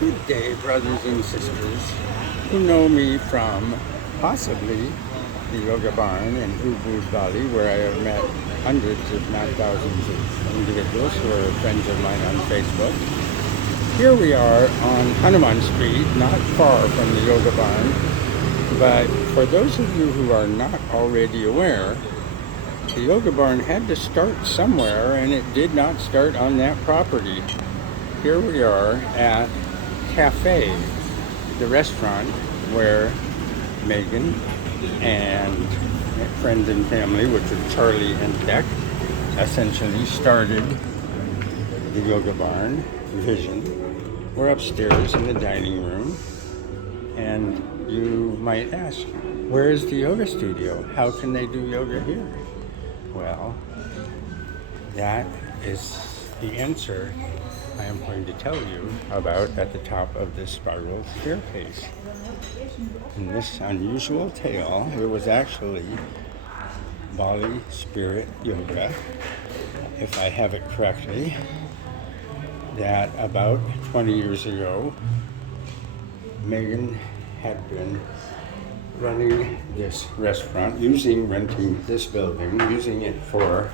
Good day, brothers and sisters who know me from possibly the Yoga Barn in Ubud, Bali, where I have met hundreds, if not thousands, of individuals who are friends of mine on Facebook. Here we are on Hanuman Street, not far from the Yoga Barn, but for those of you who are not already aware, the Yoga Barn had to start somewhere, and it did not start on that property. Here we are at KAFE, the restaurant where Megan and friends and family, which are Charlie and Deck, essentially started the Yoga Barn vision. We're upstairs in the dining room, and you might ask, where is the yoga studio? How can they do yoga here? Well, that is the answer I am going to tell you about at the top of this spiral staircase. In this unusual tale, it was actually Bali Spirit Yoga, if I have it correctly, that about 20 years ago, Megan had been running this restaurant, renting this building, using it for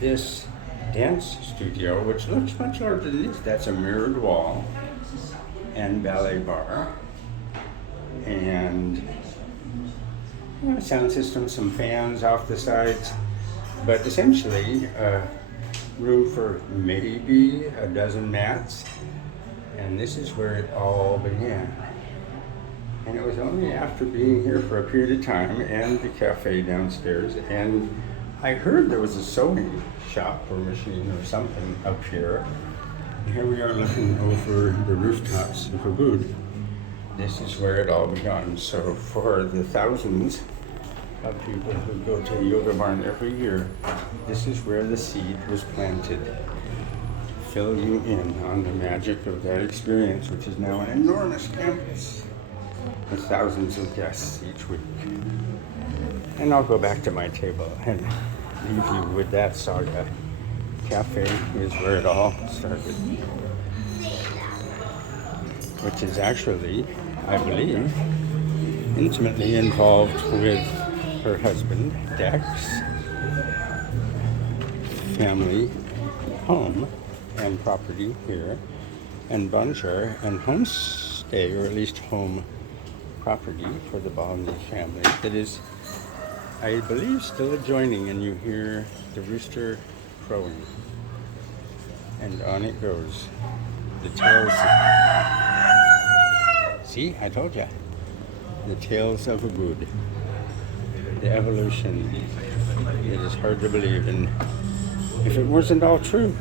this dance studio, which looks much larger than this. That's a mirrored wall and ballet bar and sound system, some fans off the sides, but essentially room for maybe a dozen mats. And this is where it all began. And it was only after being here for a period of time and the cafe downstairs, and I heard there was a sewing shop or machine or something up here. And here we are looking over the rooftops of Ubud. This is where it all began. So for the thousands of people who go to the Yoga Barn every year, this is where the seed was planted. Fill you in on the magic of that experience, which is now an enormous campus with thousands of guests each week. And I'll go back to my table and leave you with that saga. Cafe is where it all started, which is actually, I believe, intimately involved with her husband, Dex, family, home, and property here, and Banjar, and homestay, or at least home property for the Bali family that is, I believe, still adjoining, and you hear the rooster crowing. And on it goes. The tales. See, I told ya. The tales of Ubud. The evolution. It is hard to believe, and if it wasn't all true,